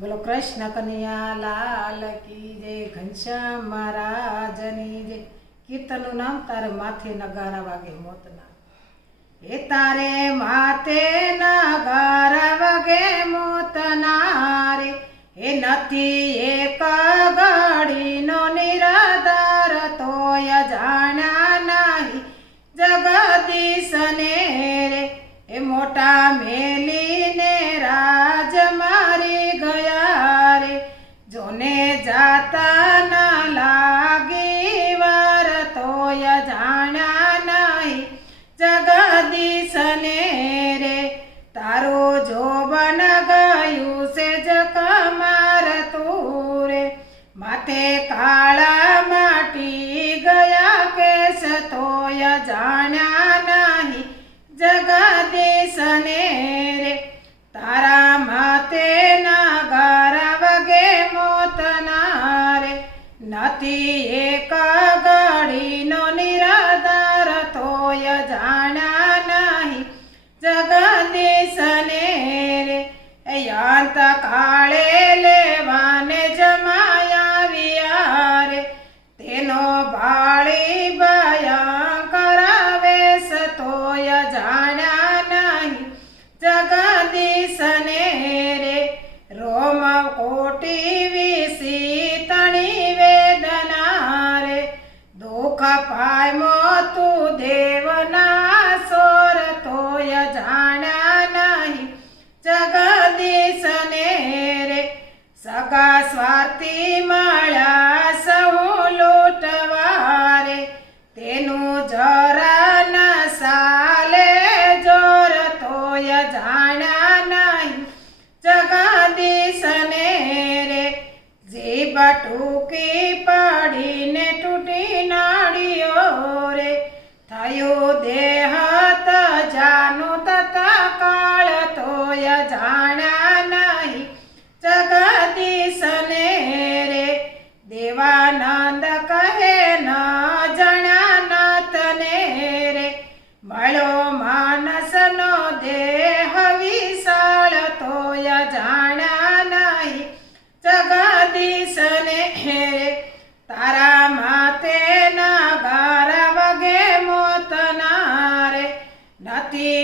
બોલો કૃષ્ણ કનૈયા લાલ કી જય, ઘનશ્યામ મહારાજની જય। કીર્તનનું નામ તારે માથે નગારા વાગે મોતના। એ તારે માથે નગારા વાગે મોતના રે, એ નથી એક ઘડીનો નિરાધાર, તોય જાણ્યા નહીં જગદીશને રે। એ મોટા મેલીને રાજ મારી ગયા રે, જોને જાતા ના લાગી વાર, તોય જાણ્યા નહીં જગદીશને રે। તારું જોબન ગયું છે જકમાર તું રે, માથે કાળા માટી ગયા કેશ, તોય જાણ્યા નહીં જગદીશને રે। તારા માથે નગારા વાગે મોતના રે, નથી એક ઘડીનો નિરાધાર, તોય જાણ્યા નહીં જગદીશને રે। અંત કાળે લેવાને જમાયા વિયા રે, તેનો ભાળી ભયંકર વેશ, તોય જાણ્યા નહીં જગદીશને રે। રોમ કોટી વિસી તણી વેદના રે, દુઃખ પામ્યો તું દેવના સોર, તોય જાણ્યા નહીં જગદીશને રે। સગા સ્વાર્થી મળ્યા સહુ લૂંટવા રે, તેનું જરા ન સાલે જોર, તોય જાણ્યા નહીં જગદીશને રે। જીભ ટૂંકી પડીને તૂટી નાડીઓ રે, થયું દેહ તજાનું તત્કાળ, તોય જાણ્યા નહીં જગદીશને રે। દેવાનંદ કહે ન જણા નાથને રે, મળ્યો માનસનો દેહ વિશાળ, તોય જાણ્યા નહીં જગદીશને રે। તારા માથે નગારા વાગે મોતના રે, નથી